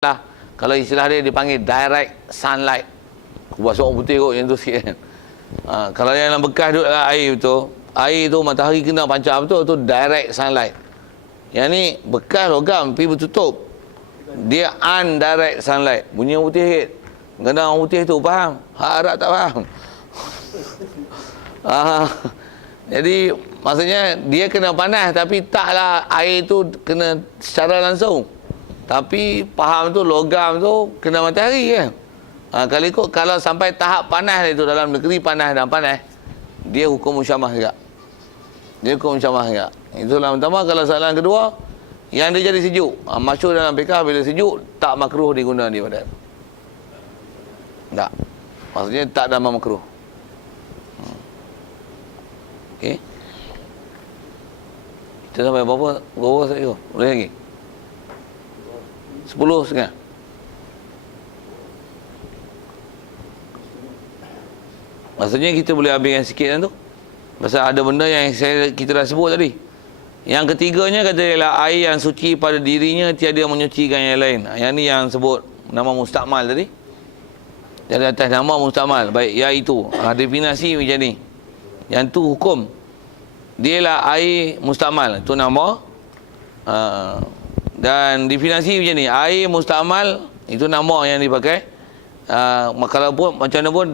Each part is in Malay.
lah. Kalau istilah dia dipanggil direct sunlight. Bahasa orang putih kot yang tu sikit kan. Kalau yang bekas duduk dalam air tu, air tu matahari kena pancar betul, tu direct sunlight. Yang ni bekas logam tapi bertutup. Dia undirect sunlight. Bunyi orang putih sikit. Kadang orang putih tu faham, hak Arab tak faham. Jadi maksudnya dia kena panas tapi taklah air tu kena secara langsung. Tapi faham tu logam tu kena matahari kan. Kalau sampai tahap panas itu dalam negeri panas dan panas, dia hukum musyamah juga. Dia hukum musyamah juga. Itu yang pertama. Kalau soalan kedua, yang dia jadi sejuk. Masyhur dalam fiqh bila sejuk tak makruh digunakan di badan. Tak. Maksudnya tak ada makruh. Okey. Kita sampai berapa saya? Boleh lagi? 10.30. Maksudnya kita boleh habiskan sikit kan tu. Pasal ada benda yang kita dah sebut tadi. Yang ketiganya kata ialah air yang suci pada dirinya tiada menyucikan yang lain. Yang ni yang sebut nama mustakmal tadi. Dari atas nama mustakmal. Baik, iaitu definisi macam ni. Yang tu hukum. Dia lah air mustakmal. Itu nama. Dan definisi macam ni. Air mustakmal itu nama yang dipakai. Kalau pun macam mana pun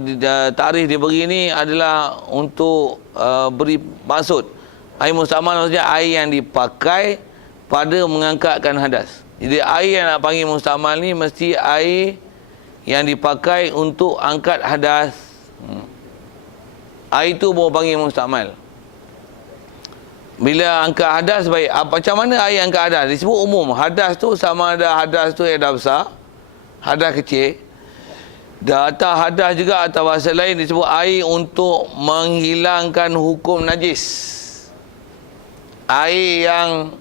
tarikh dia beri ni adalah untuk beri maksud. Air mustakmal maksudnya air yang dipakai pada mengangkatkan hadas. Jadi air yang nak panggil mustakmal ni mesti air yang dipakai untuk angkat hadas. Air tu baru panggil mustakmal. Bila angkat hadas baik, macam mana air angkat hadas? Disebut umum. Hadas tu sama ada hadas tu yang dah besar, hadas kecil. Data hadas juga atau bahasa lain disebut air untuk menghilangkan hukum najis. Air yang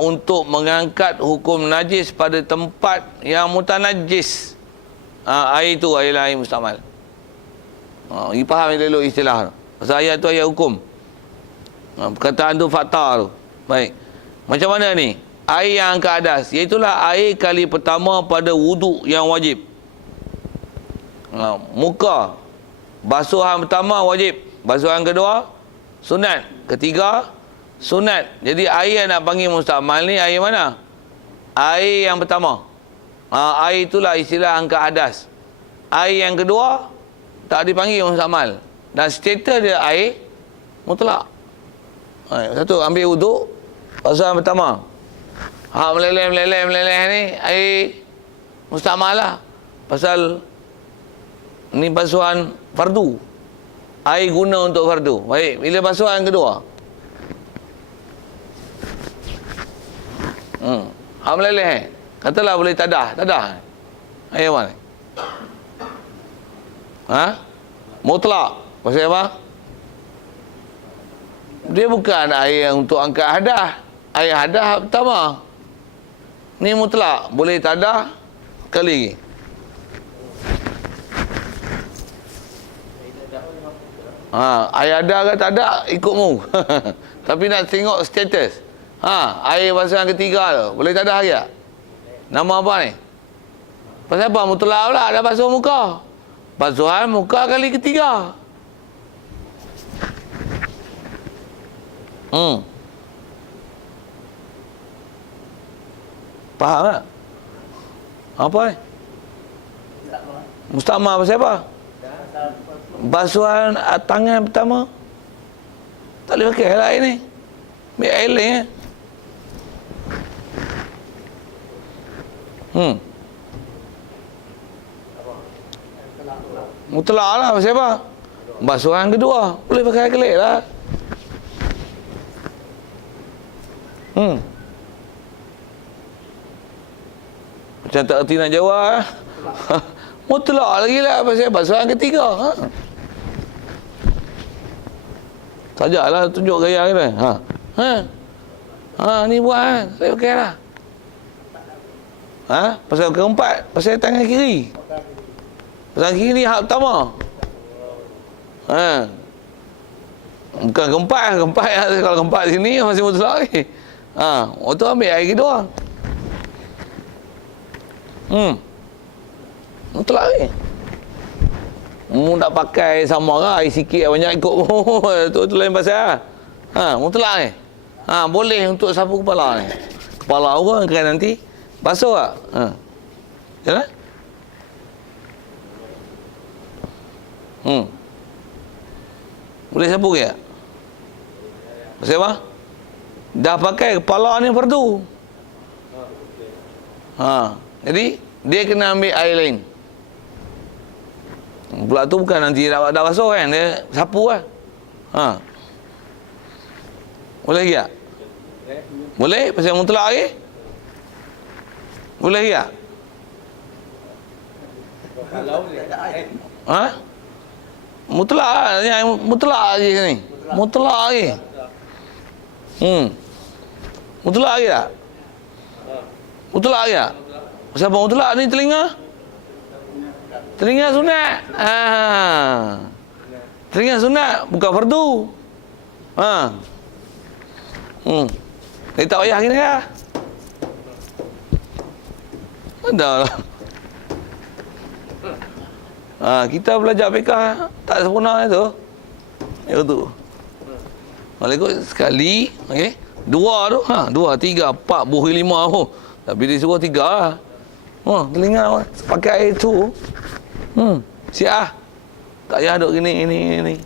untuk mengangkat hukum najis pada tempat yang mutanajis. Air itu adalah air mustakmal. Faham elok istilah tu. Pasal ayat tu ayat hukum. Perkataan tu fakta tu. Baik. Macam mana ni? Air yang angkat hadas. Iaitulah air kali pertama pada wuduk yang wajib. Muka. Basuhan pertama wajib. Basuhan kedua sunat. Ketiga sunat. Jadi air yang nak panggil mustakmal ni air mana? Air yang pertama. Air itulah istilah angkat hadas. Air yang kedua tak dipanggil mustakmal. Dan status dia air mutlak. Satu, ambil wuduk, basuhan pertama. Meleleh ni air mustakmal lah. Pasal ni basuhan fardu. Air guna untuk fardu. Baik, bila basuhan kedua? Meleleh. Katalah boleh tadah. Air mana? Mutlak. Pasal apa? Dia bukan air untuk angkat hadas. Air hadas pertama. Ni mutlak. Boleh tadah sekali lagi. Air ada ke tak ada ikutmu. Tapi nak tengok status. Air basuhan ketiga tu boleh tadah lagi tak? Nama apa ni? Pasal apa mutlak pula dah basuh muka. Basuhan muka kali ketiga. Faham tak? Apa ni? Mustakmal pasal apa? Basuhan tangan pertama tak boleh pakai air ni. Ambil air lain mutlak lah. Pasal apa? Basuhan kedua boleh pakai air kelik lah. Macam tak erti nak jawab. Mutlak lagi lah pasal basuhan ketiga. Sajalah tunjuk gaya kita. Ni buat kan. Saya pakai lah. Pasal keempat, pasal tangan kiri. Pasal kiri ni hak pertama. Bukan keempat. Kalau keempat sini masih mutlak lagi. Waktu ambil air kedua. Mutlak ni. Tak pakai sama lah, air sikit banyak ikut. Tu lain pasal. Mutlak ni. Boleh untuk sapu kepala ni. Kepala orang kan nanti basuh tak? Jalan? Boleh sapu ke? Pasal apa? Dah pakai kepala ni fardu. Jadi dia kena ambil air lain. Pula tu bukan nanti dah basuh kan, dia sapu lah. Boleh tak? Boleh? Pasal mutlak lagi? Boleh tak? Mutlak lah. Mutlak lagi ni. Mutlak lagi. Mutlak lagi tak? Mutlak lagi tak? Pasal apa mutlak ni telinga? Telinga sunat. Telinga sunat bukan fardu. Dia tak payah gini lah. Ada lah. Kita belajar fiqah tak sempurna itu. Itu. Kalau ikut sekali, okey. Dua tu, 2, 3, 4, buih 5 tu. Tapi dia suruh 3 lah. Telinga pakai air tu. Siap lah. Tak payah duduk gini.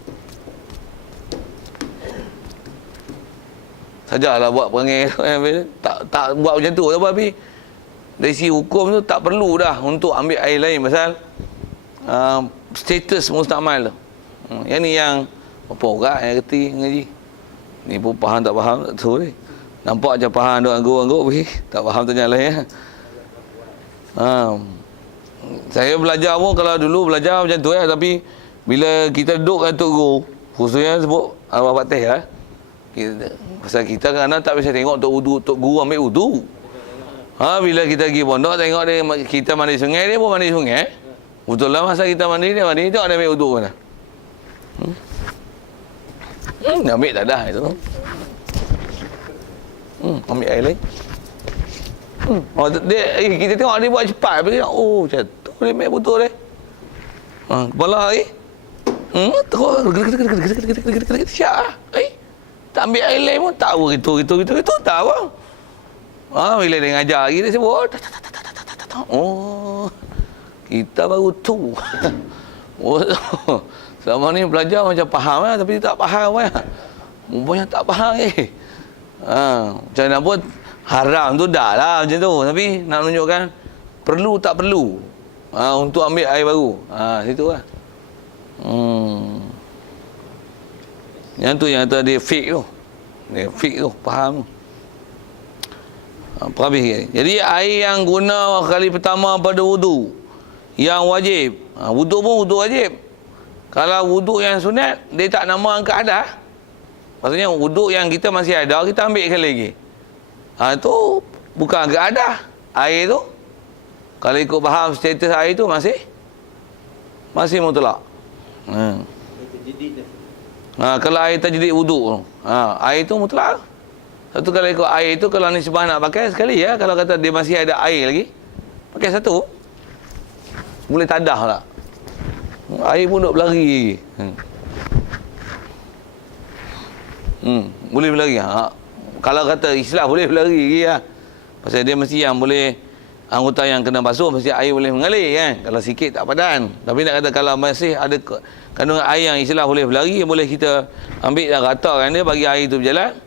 Sajalah buat perangai tak buat macam tu tapi dari segi hukum tu tak perlu dah untuk ambil air lain pasal status mustakmal tu. Yang ni yang apa orang yang kerti ngaji. Ni pun faham tak faham tak tahu ni. Nampak je faham duk anggur-anggur pergi. Tak faham tanya lain ya. Saya belajar pun kalau dulu belajar macam tu ya, tapi bila kita duduk dengan tok guru, khususnya sebut Abah Fatih lah. Pasal kita kadang tak bisa tengok tok guru ambil wudu. Bila kita pergi pondok tengok dia kita mandi sungai, dia pun mandi sungai. Betul lah masa kita mandi dia tengok dia ambil wudu mana. Dia ambil tak dah itu. Ambil air lain. Kita tengok dia buat cepat. Macam tu dia ambil betul dia. Kepala lagi. Terus siap lah. Tak ambil air lain pun tak apa gitu tak apa. Bila dia ngajar lagi dia sebut kita baru tu. Selama ni belajar macam faham lah, tapi tak faham lah. Rupanya tak faham macam mana pun haram tu dah lah macam tu, tapi nak menunjukkan perlu tak perlu untuk ambil air baru. Situ lah. Yang tu yang tadi fake tu. Dia fake tu, faham tu. Habis. Jadi air yang guna kali pertama pada wudu yang wajib. Wudu pun wudu wajib. Kalau wudu yang sunat, dia tak nama angkat adah. Maksudnya wudu yang kita masih ada, kita ambil sekali lagi. Itu bukan angkat adah. Air tu, kalau ikut faham status air tu masih mutlak. Kalau air terjedid wudu, air tu mutlak. Satu kalau ikut air tu, kalau nisbah nak pakai sekali ya. Kalau kata dia masih ada air lagi, pakai satu. Boleh tadah tak? Air pun duk berlari. Boleh berlari. Kalau kata Islam boleh berlari lagi lah. Pasal dia mesti yang boleh, anggota yang kena basuh mesti air boleh mengalir kan. Kalau sikit tak padan. Tapi nak kata kalau masih ada kandungan air yang Islam boleh berlari, boleh kita ambil dan ratakan dia, bagi air itu berjalan.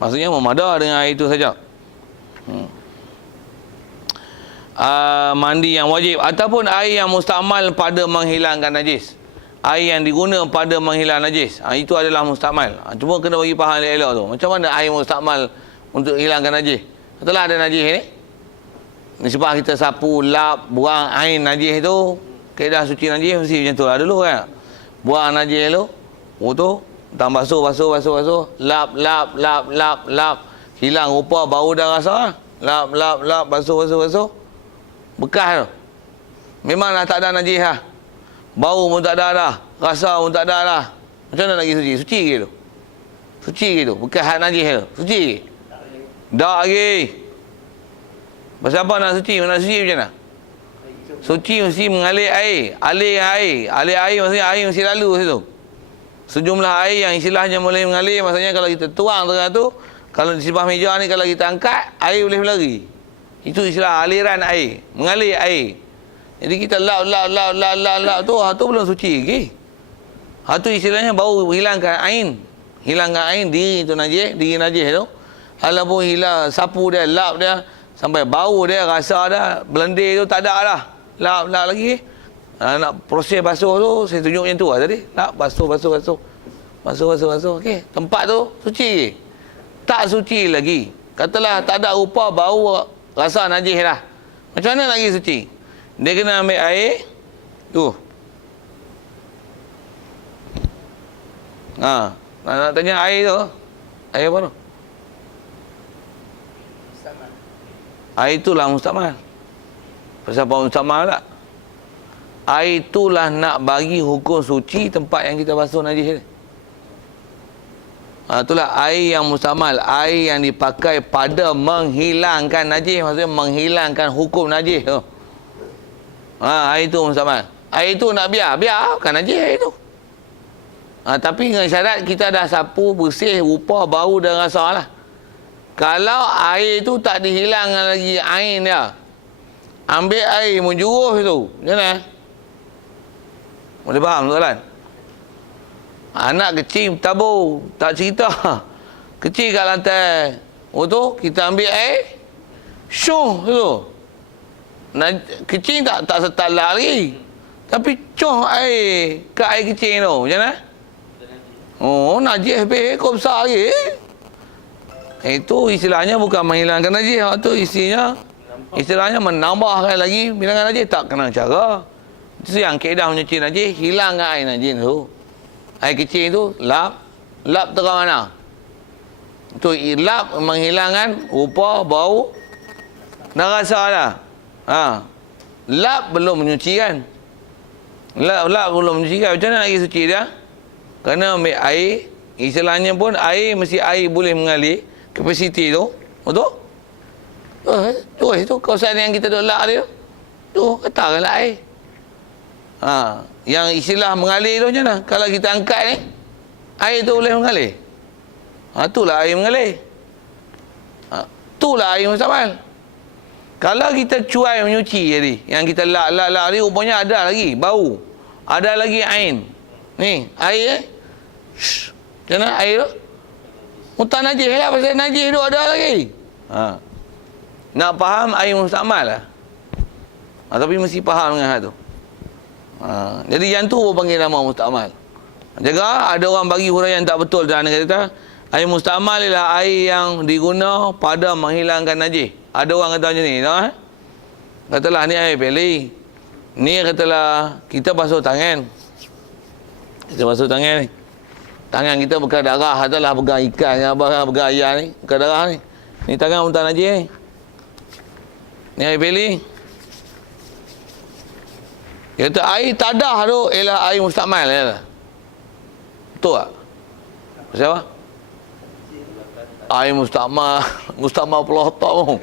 Maksudnya memadar dengan air itu saja. Mandi yang wajib ataupun air yang mustakmal pada menghilangkan najis. Air yang diguna pada menghilangkan najis, itu adalah mustakmal. Cuma kena bagi faham elok tu. Macam mana air mustakmal untuk hilangkan najis? Setelah ada najis ni, sebab kita sapu, lap, buang air najis tu, kaedah suci najis mesti macam tu lah dulu kan. Buang najis tu, tambah basuh, lap, hilang rupa bau dah rasa. Lap, basuh. Bekas tu. Memang dah tak ada najis lah. Bau pun tak ada dah. Rasa pun tak ada dah. Macam mana nak pergi suci? Suci ke tu? Suci ke tu? Bekas hak najis tu? Suci ke? Tak lagi. Pasal apa nak suci? Nak suci macam mana? Suci mesti mengalir air. Alir air. Alir air maksudnya air mesti lalu situ. Sejumlah air yang istilahnya boleh mengalir, maksudnya kalau kita tuang tengah tu, kalau di sebelah meja ni kalau kita angkat, air boleh berlari. Itu istilah aliran air, mengalir air. Jadi kita lap tu belum suci lagi. Tu istilahnya baru hilangkan ain. Hilangkan ain, diri tu najis, diri najis tu. Alaupun hilang sapu dia, lap dia sampai bau dia, rasa dah, belendir tu tak ada dah. Lap lagi. Nak proses basuh tu, saya tunjuk yang tu lah tadi. Lap, basuh. Okey, tempat tu suci lagi. Tak suci lagi. Katalah tak ada rupa, bau, rasa najis dah. Macam mana lagi suci? Dia kena ambil air tu. Nak tanya air tu. Air apa tu? Air itulah mustamal. Pasal apa mustamal tak? Air itulah nak bagi hukum suci tempat yang kita basuh najis ni. Itulah air yang mustamal, air yang dipakai pada menghilangkan najis, maksudnya menghilangkan hukum najis tu. Air itu mustamal. Air itu nak biarkan najis air itu. Tapi dengan syarat kita dah sapu bersih rupa, bau dan rasa lah. Kalau air itu tak dihilangkan lagi air dia, ambil air menjuruh itu, macam mana? Boleh faham soalan? Anak kecil tabur, tak cerita. Kecil kat lantai. Tu kita ambil air, syuh tu. Kecil tak setalak lagi. Tapi cuh air ke air kecil tu, macam mana? Najis habis, kau besar lagi. Itu istilahnya bukan menghilangkan najis. Itu istilahnya menambahkan lagi bilangan najis. Tak kena cara. Itu yang kaedah menyuci najis, hilangkan air najis tu. Air kecil tu, lap terang mana? Itu lap menghilangkan rupa, bau dan rasa dah. Lap belum menyuci kan? Lap belum menyuci kan? Macam mana lagi suci dia? Kerana ambil air, istilahnya pun air mesti air boleh mengalir. Kapasiti tu, betul? Tu kawasan yang kita duk lap dia tu, katakanlah air. Yang istilah mengalir tu macam mana? Kalau kita angkat ni, air tu boleh mengalir. Itulah air mengalir. Itulah air mustamal. Kalau kita cuai menyuci tadi, yang kita lap ni rupanya ada lagi bau, ada lagi ain. Ni air macam mana air tu? Mutan najis lah, pasal najis tu ada lagi. Nak faham air mustamal lah. Tapi mesti faham dengan hal tu. Jadi yang tu panggil nama mustamal. Jaga ada orang bagi huraian tak betul dan kata air mustamal ialah air yang diguna pada menghilangkan najis. Ada orang kata macam ni, tahu katalah ni air peli. Ni katalah kita basuh tangan. Kita basuh tangan ni. Tangan kita bekas darah, katalah pegang ikan apa, pegang ayam ni, bekas darah ni. Ni tangan muntah najis ni. Ni air peli. Dia kata air tadah tu ialah air mustamal. Betul tak? Pasal apa? Air mustamal pelotok tu.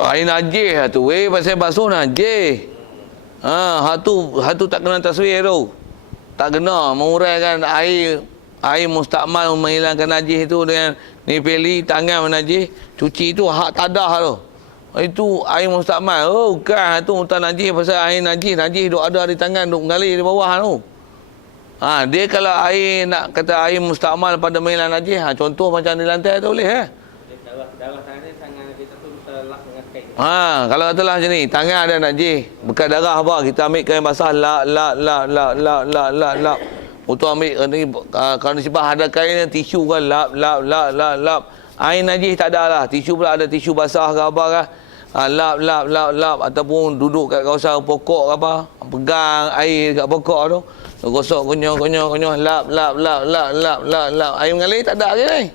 Air najis lah tu. Pasal basuh najis. Hatu tak kena taswir tu. Tak kena menguraikan air mustakmal menghilangkan najis itu dengan ni peli tangan najis, cuci itu hak tadah tu. Itu air mustakmal. Bukan tu muntah najis, pasal air najis duk ada di tangan, duk mengalir di bawah tu. Dia kalau air nak kata air mustakmal pada menghilangkan najis, contoh macam di lantai tu boleh darah tangan kita tu kita lap dengan kain. Kalau katalah macam ni, tangan ada najis, bekas darah apa, kita ambil kain basah lap. Untuk ambil ni, kalau sebab ada kain tisu kan lap. Air najis tak ada lah, tisu pula ada tisu basah ke apa kan. Lap ataupun duduk kat kawasan pokok ke apa, pegang air kat pokok tu, gosok kunyah lap. Air mengalir tak ada ke ni.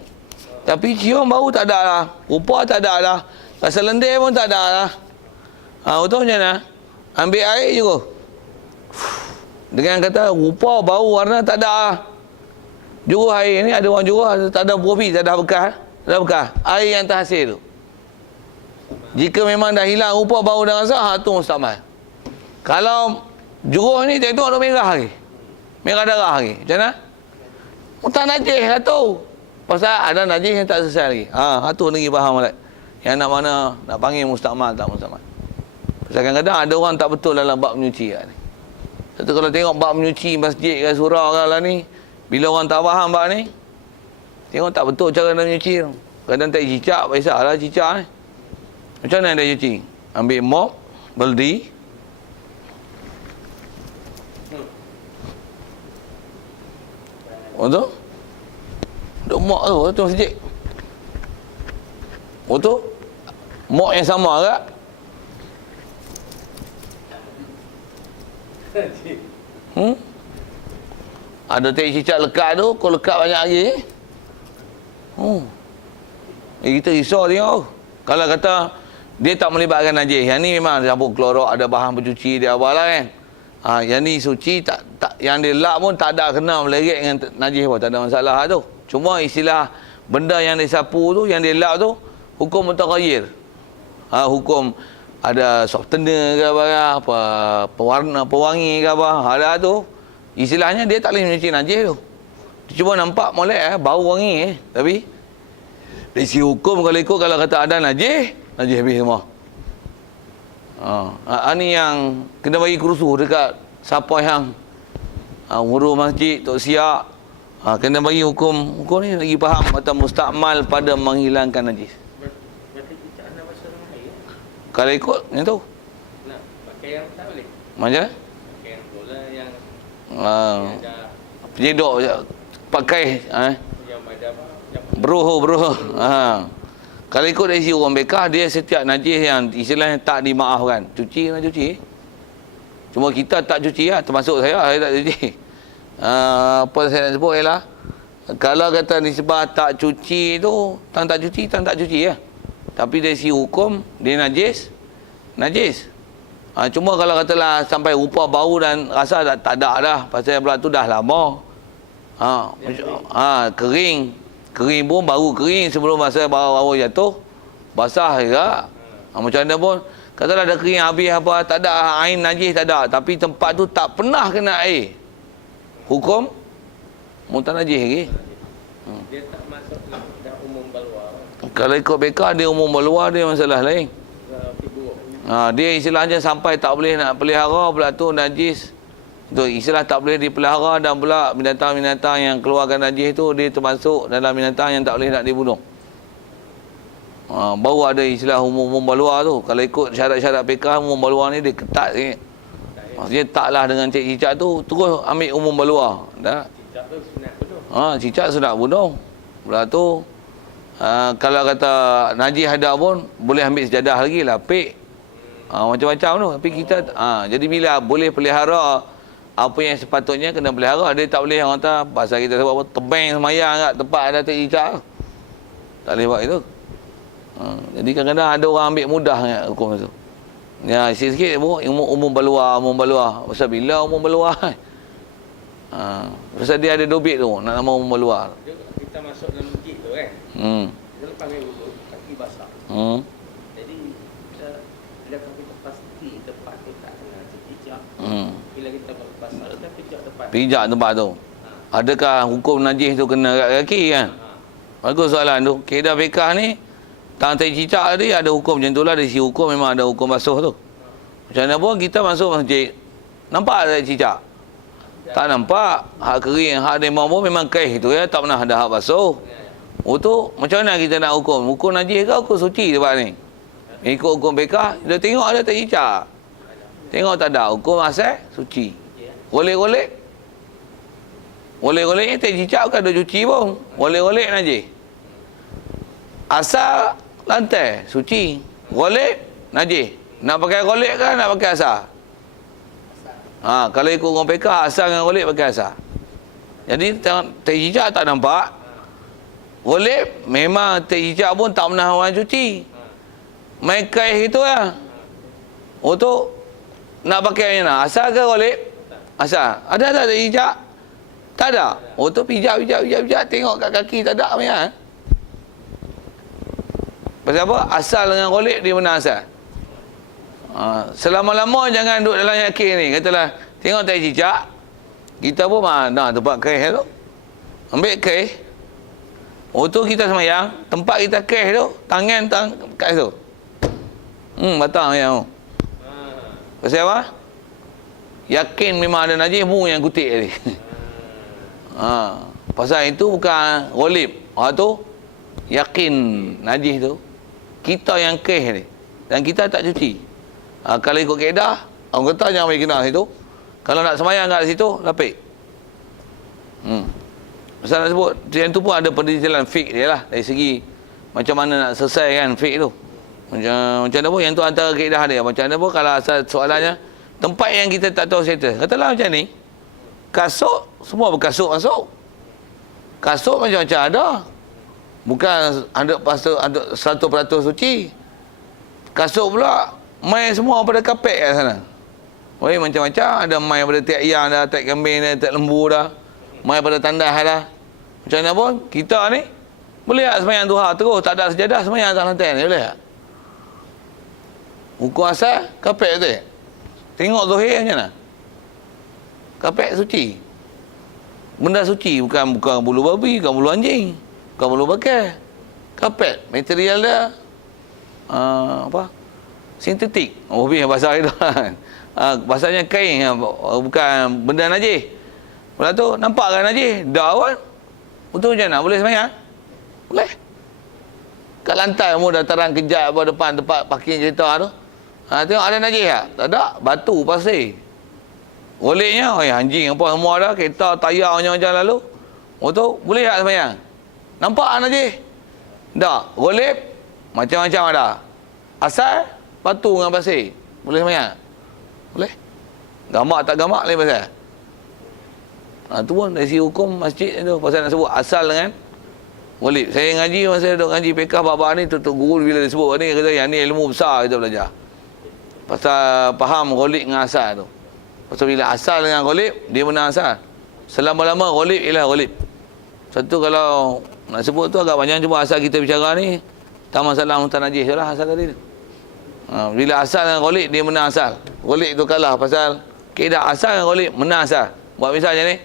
Tapi cium bau tak ada lah, rupa tak ada lah, rasa lendir pun tak ada lah. Betul macam mana? Ambil air juga. Dengan kata rupa, bau, warna tak ada lah. Juruh air ni ada orang juruh, tak ada profi, tak ada bekas. Air yang terhasil tu. Jika memang dah hilang rupa, bau dan rasa, tu mustakmal. Kalau juruh ni tengok ada merah lagi. Merah darah lagi. Macam mana? Tak najis lah tu. Pasal ada najis yang tak selesai lagi. Tu lagi faham balik. Yang nak mana, nak panggil mustakmal tak mustakmal. Pasal kadang-kadang ada orang tak betul dalam bab menyuci ni. Satu kalau tengok bab menyuci masjid ke surau ke lah ni, bila orang tak faham bab ni, tengok tak betul cara nak menyuci tu. Kadang tak cicak, biasalah cicak ni. Macam mana dia cuci? Ambil mop, beldi. Betul? Duk mop tu masjid. Betul? Mop yang sama ke? Ada tak cicak lekat tu, kau lekat banyak lagi. Kita risau tengok. Kalau kata dia tak melibatkan najis, yang ni memang campur klorok, ada bahan pencuci dia apa lah kan. Yang ni suci, tak yang dia lap pun tak ada kena meleret dengan najis pun, tak ada masalah tu. Cuma istilah benda yang dia sapu tu, yang dia lap tu, hukum mutaghayyir. Hukum ada softener ke apa, pewarna, pewangi ke apa, ada tu. Istilahnya dia tak boleh menyuci najis tu. Dia cuma nampak molek bau wangi tapi dari segi hukum kalau ikut, kalau kata ada najis habis semua. Ini yang kena bagi kerusuh dekat siapa yang ngurus masjid, tok siap. Kena bagi hukum ni lagi faham atau mustakmal pada menghilangkan najis. Berarti kita nak basuh dengan air. Kalau ikut yang tu. Nak pakai yang tak boleh. Macam? Pakai yang bola yang ada penyedok pakai yang ada apa? Beruh. Kalau ikut dari sisi orang bekah, dia setiap najis yang istilahnya tak dimaafkan. Cuci nak cuci. Cuma kita tak cuci lah. Termasuk saya tak cuci. Apa saya nak sebut ialah, kalau kata nisbah tak cuci tu, tak cuci lah. Tapi dari sisi hukum, dia najis. Cuma kalau katalah sampai rupa bau dan rasa tak ada dah. Pasal pula tu dah lama. Kering pun baru kering sebelum masa baru jatuh. Basah juga. Macam mana pun, katalah ada kering habis apa, tak ada air najis, tak ada. Tapi tempat tu tak pernah kena air. Hukum muntah najis lagi. Dia tak masuk dah umum balwa. Kalau ikut bekah, dia umum balwa, dia masalah lain. Dia istilahnya sampai tak boleh nak pelihara pula tu najis. Tu istilah tak boleh dipelihara, dan pula binatang-binatang yang keluarkan najis tu dia termasuk dalam binatang yang tak boleh nak dibunuh. Baru ada istilah umum balua tu. Kalau ikut syarat-syarat fiqh, umum balua ni dia ketat sikit. Maksudnya taklah dengan cicak tu terus ambil umum balua. Dah. Cicak tu sunat bunuh. Cicak sunat bunuh. Pula tu kalau kata najis ada pun boleh ambil sejadah lagi lapik. Macam-macam tu. Tapi kita jadi bila boleh pelihara apa yang sepatutnya kena pelihara, dia tak boleh orang kata pasal kita sebab apa tebang semayang kat tempat ada cicak. Tak boleh buat itu. Jadi kadang-kadang ada orang ambil mudah dengan hukum itu. Ya, sikit-sikit umum balua. Pasal bila umum balua? Pasal dia ada dobit tu, nak nama umum balua. Kita masuk dalam masjid tu kan. Kita lepas main wuduk, kaki basah. Jadi bila kita pasti tempat tu tak kena cicak. Bila kita basah, kita pijak tempat. Pijak tempat tu. Adakah hukum najis tu kena kat kaki kan? Bagus soalan tu. Kaedah fiqh ni, tangan tai cicak tadi ada hukum macam tu lah. Dari sisi hukum memang ada hukum basuh tu. Macam mana pun kita masuk masjid, nampak tak cicak? Tak nampak. Hak kering, hak demam pun memang kaih tu ya. Tak pernah ada hak basuh. Tu macam mana kita nak hukum? Hukum najis ke hukum suci tempat ni? Ikut hukum fiqh, dia tengok ada tak cicak. Tengok tak ada, hukum asal suci. Golek-golek ni tak cicak bukan ada cuci pun. Golek-golek najis. Asal lantai suci, golek najis. Nak pakai golek ke nak pakai asal? Kalau ikut orang fiqh, asal dengan golek pakai asal. Jadi tak cicak tak nampak. Golek memang tak cicak pun tak pernah orang cuci. Main kaih itu ya. Tu nak pakai macam mana? Asal ke golek? Asal. Ada tak cicak? Tak ada. Tu pijak tengok kat kaki tak ada macam. Pasal apa? Asal dengan golib dia menang asal. Selama-lama jangan duduk dalam yakin ni. Katalah, tengok tak cicak. Kita pun mana tempat kes tu. Ambil kes. Tu kita semayang. Tempat kita kes tu. Tangan kat situ. Batang yang tu. Pasal apa? Yakin memang ada najis mu yang kutik tadi. Pasal itu bukan golib. Tu yakin najis tu. Kita yang kes ni. Dan kita tak cuci. Kalau ikut kaedah, orang kata jangan bagi kena situ. Kalau nak semayang kat situ, lapik. Pasal nak sebut, yang tu pun ada pendetalan fiqh dia lah. Dari segi macam mana nak selesaikan fiqh tu. Macam mana pun, yang tu antara kaedah dia. Macam mana pun kalau asal soalannya, tempat yang kita tak tahu settle. Katalah macam ni, kasut, semua berkasut masuk. Kasut macam-macam ada. Bukan 100% suci. Kasut pula, mai semua pada kapek kat sana. Macam-macam. Ada mai pada tiak yang dah, tiak kambing dah, tiak lembu dah. Mai pada tandas dah. Macam mana pun, kita ni, boleh tak semayang duha terus, tak ada sejadah, semayang atas lantai ni, boleh tak? Hukum asal, kapek tu. Tengok zuhir macam mana? Kapek suci. Benda suci, bukan bulu babi, bukan bulu anjing, bukan bulu bakar. Kapek, material dia sintetik. Bahasa itu kan. Bahasanya kain, bukan benda najis. Lepas tu nampak kan najis? Dah kan? Betul macam mana? Boleh semayang? Boleh. Kat lantai mu dataran kejap depan tempat parking cerita tu. Tengok ada najis tak? Tak ada. Batu, pasir. Goleknya, anjing apa semua dah. Kereta, tayar macam-macam lalu. Betul? Boleh tak semayang? Nampak najis? Tak. Golek, macam-macam ada. Asal, batu dengan pasir. Boleh semayang? Boleh. Gamak tak gamak lain pasal. Tu pun dari segi hukum masjid tu. Pasal nak sebut asal dengan golib. Saya ngaji, masa duduk ngaji pekah bab-bab ni, tu guru bila dia sebut ni, kata yang ni ilmu besar kita belajar. Pasal faham golib dengan asal tu. Pasal bila asal dengan golib, dia menang asal. Selama-lama golib ialah golib. Satu kalau nak sebut tu agak panjang, cuma asal kita bicara ni, tak masalah mutan najis je lah asal tadi tu. Bila asal dengan golib, dia menang asal. Golib tu kalah pasal kaedah asal dengan golib menang asal. Buat misalnya ni,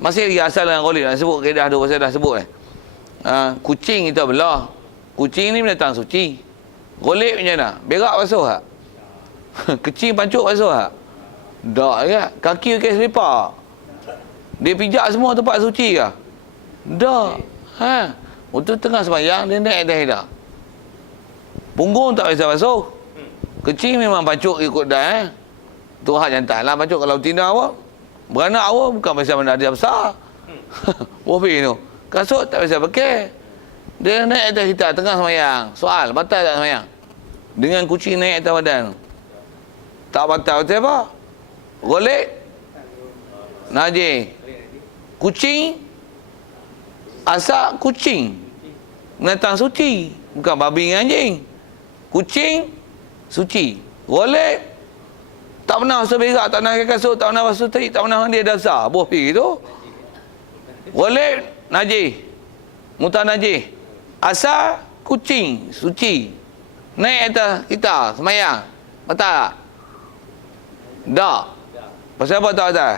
masih lagi asal dengan golib. Nak sebut kaedah tu pasal dah sebut kucing kita belah. Kucing ni binatang suci. Golib macam mana? Berak basuh tak? Kecil pancuk basuh tak? Tak ke? Kaki pakai selipar. Dia pijak semua tempat suci ke? Tak. Untuk tengah sembahyang, dia naik dah dah. Punggung tak biasa basuh. Kecil memang pancuk ikut dah. Tu hak jantan lah pancuk. Kalau tina apa? Beranak apa? Bukan pasal benda dia besar. Bobi tu. Kasut tak biasa pakai. Dia naik atas kita tengah sembahyang. Soal, batal tak sembahyang? Dengan kucing naik atas badan. Tak batal betul apa? Golek? Najis. Kucing? Asal kucing. Binatang suci. Bukan babi dengan anjing. Kucing? Suci. Golek? Tak pernah basuh berak, tak pernah pakai kasut, tak pernah basuh terik, tak pernah mandi dasar. Bohpi tu. Golek? Najis. Mutan najis. Asal kucing, suci. Naik atas kita, semayang. Betul tak? Tak. Pasal apa tak betul?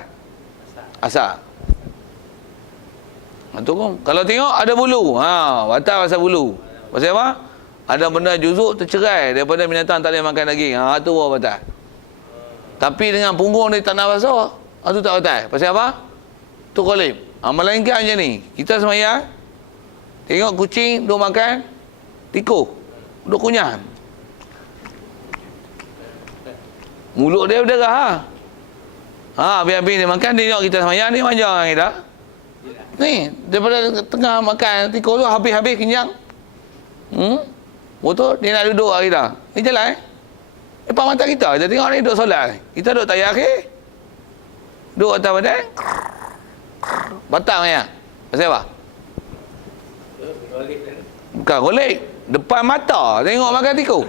Asal. Itu pun. Kalau tengok ada bulu. Batal pasal bulu. Pasal apa? Ada benda juzuk tercerai daripada binatang tak boleh makan daging. Itu pun batal. Tapi dengan punggung dia tak nak basuh, itu tak betul. Pasal apa? Tu golib. Melainkan macam ni. Kita semayang, tengok kucing duk makan tikus, duk kunyah. Mulut dia berdarah. Biar-biar dia makan, dia tengok kita semayang, dia manja dengan kita. Ni, daripada tengah makan tikus tu, habis-habis kenyang. Betul, dia nak duduk dengan kita. Ni jalan depan mata kita. Kita tengok ni duduk solat. Kita duduk tayar akhir. Duduk atas badan. Batang ya. Pasal apa? Bukan golek. Depan mata tengok makan tikus.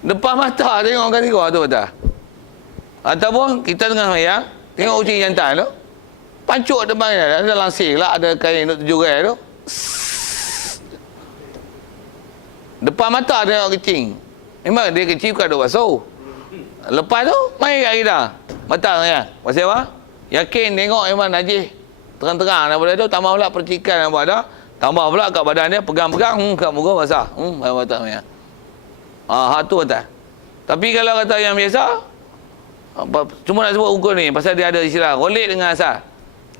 Depan mata tengok makan tikus tu betul. Ataupun kita tengah semayang, tengok kucing jantan tu. Pancuk depan dia. Ada langsir lah, ada kain untuk tujuh rai tu. Depan mata tengok kecing. Memang dia kecil bukan duk basuh. Lepas tu, mai kat kita. Matang ya. Pasal apa? Yakin tengok memang najis. Terang-terang daripada tu, tambah pula percikan yang ada. Tambah pula kat badan dia, pegang-pegang, kat muka basah. Matang ya. Hak tu kata. Tapi kalau kata yang biasa, cuma nak sebut ukur ni, pasal dia ada istilah ghulit dengan asal.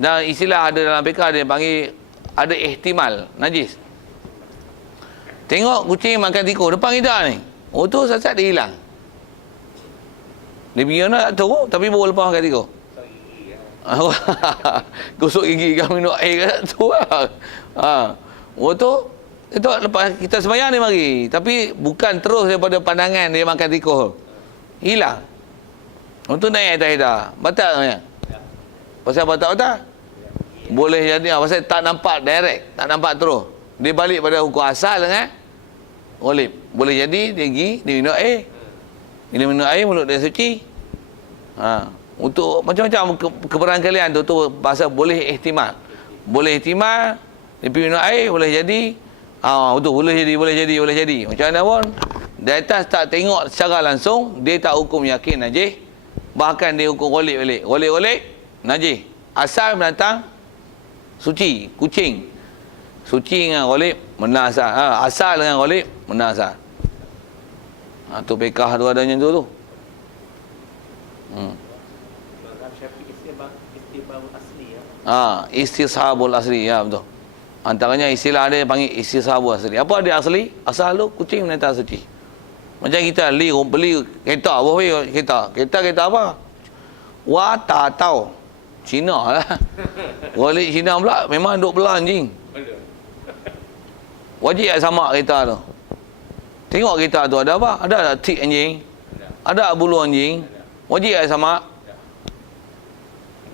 Dan istilah ada dalam fiqh dia panggil, ada ihtimal, najis. Tengok kucing makan tikus depan kita ni. Oh tu sasat dia hilang. Dia pergi nak tahu tapi baru lepas makan tikus. Gosok gigi kan minum air kat tu lah. Oh tu itu lepas kita sembahyang dia mari. Tapi bukan terus daripada pandangan dia makan tikus. Hilang. Untuk naik atas dah. Batal sebenarnya. Pasal batal-batal? Boleh jadi. Pasal tak nampak direct. Tak nampak terus. Dia balik pada hukum asal dengan ghalib. Boleh jadi dia pergi, dia minum air. Dia minum air, mulut dia suci. Untuk macam-macam keberangkalian tu pasal boleh ihtimal. Boleh ihtimal, dia pergi minum air, boleh jadi. Betul, boleh jadi. Macam mana pun, di atas tak tengok secara langsung, dia tak hukum yakin najis. Bahkan dia hukum ghalib balik. Ghalib, najis. Asal binatang, suci, kucing. Suci dengan ghalib, benar asal. Asal dengan ghalib, benar asal. Tu pekah tu adanya tu. Istishabul asli, ya betul. Antaranya istilah dia panggil istishabul asli. Apa dia asli? Asal tu kucing binatang suci. Macam kita beli kereta, apa kereta? Kereta apa? Wah, tak tahu. Cina lah. Ghalib Cina pula memang duk belah anjing. Wajib tak sama kereta tu. Tengok kereta tu ada apa? Ada tak tik anjing? Ada bulu anjing? Wajib tak sama?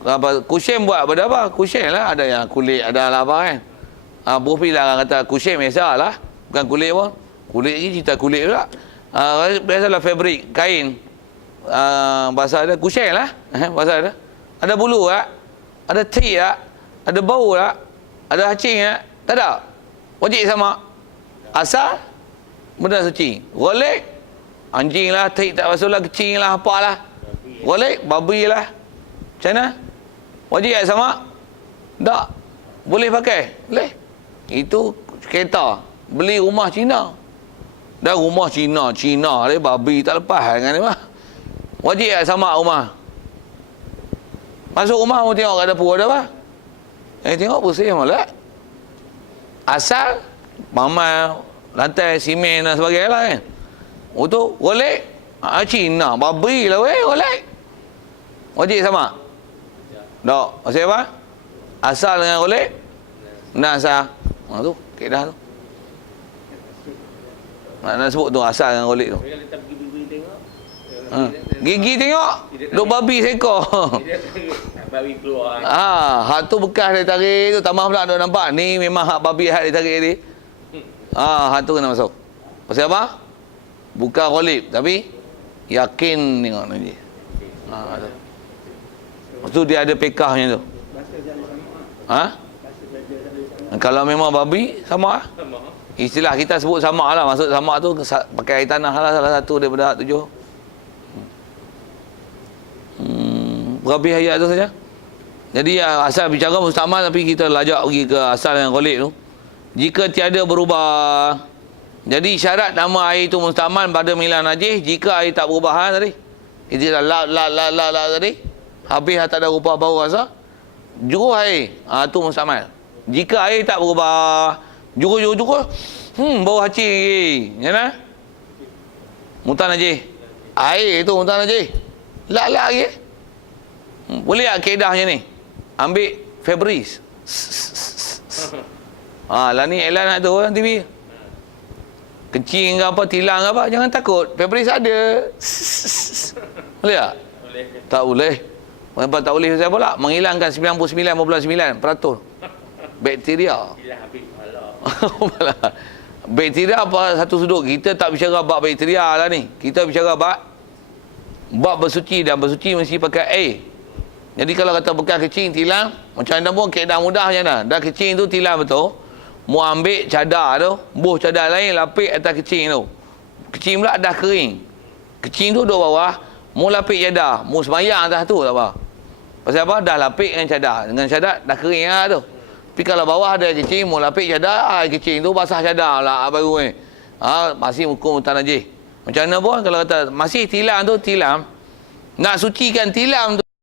Apa kusyen buat pada apa? Kusyen lah, ada yang kulit, ada lah apa kan. Bufi lah kata kusyen biasa lah, bukan kulit pun. Kulit ni cerita kulit pula. Biasalah fabrik, kain. Bahasa ada kusyen lah. Bahasa ada. Ada bulu tak? Ada tik tak? Ada bau tak? Ada hacing tak? Tak ada. Wajib sama. Asal benda suci. Ghalib anjing lah, tik tak basuh lah, kecing lah, apalah. Ghalib babi lah. Macam mana? Wajib tak sama? Tak. Boleh pakai? Boleh. Itu kereta. Beli rumah Cina. Dah rumah Cina dia babi tak lepas dengan dia mah. Wajib tak sama rumah? Masuk rumah, mau tengok kat dapur ada apa? Tengok bersih malah. Asal mamal, lantai simen dan sebagainya lah kan. Untuk golek Cina babi lah weh golek. Wajib sama? Tak. Maksud apa? Asal dengan golek? Nah asal. Tu kaedah tu. Nak sebut tu asal dengan golek tu. Gigi tengok duk babi seekor. Babi keluar. Hak tu bekas dia tarik tu, tambah pula duk nampak ni memang hak babi hak dia tarik ni. Hak tu kena masuk. Pasal apa? Bukan ghalib tapi yakin tengok ni. Tu. Lepas tu dia ada pekahnya tu. Kalau memang babi sama. Istilah kita sebut sama lah. Maksud sama tu pakai air tanah lah salah satu daripada hak 7. Berhabis ayat tu saja. Jadi asal bicara mustamal tapi kita lajak pergi ke asal yang ghalib tu. Jika tiada berubah. Jadi syarat nama air itu mustamal pada milah najis jika air tak berubah tadi. Itu la tadi. Habis tak ada rupa bau rasa. Juruh air. Tu mustamal. Jika air tak berubah, juruh. Bau hacing lagi. Ya nah? Mutan najis. Air itu mutan najis. La lagi. Boleh tak kaedahnya ni? Ambil Febreze. Lah ni iklan nak tu orang TV. Kecing ke apa, tilang ke apa, jangan takut. Febreze ada. Boleh tak? Boleh. Tak boleh. Kenapa tak boleh saya pula? Menghilangkan 99.9% bakteria. Bila habis malam. Bakteria apa satu sudut. Kita tak bicara bab bakteria lah ni. Kita bicara bab bersuci, dan bersuci mesti pakai air. Jadi kalau kata bekas kecing tilang, macam mana pun kaedah mudah macam mana. Dah kecing tu tilang betul. mu ambil cadar tu, buh cadar lain lapik atas kecing tu. Kecing pula dah kering. Kecing tu duduk bawah, mu lapik cadar, mu semayang atas tu tak apa. Pasal apa? Dah lapik dengan cadar. Dengan cadar dah kering lah tu. Tapi kalau bawah ada kecing, mu lapik cadar, kecing tu basah cadar lah baru ni. Masih hukum hutan najis. Macam mana pun kalau kata masih tilam tu tilam, nak sucikan tilam tu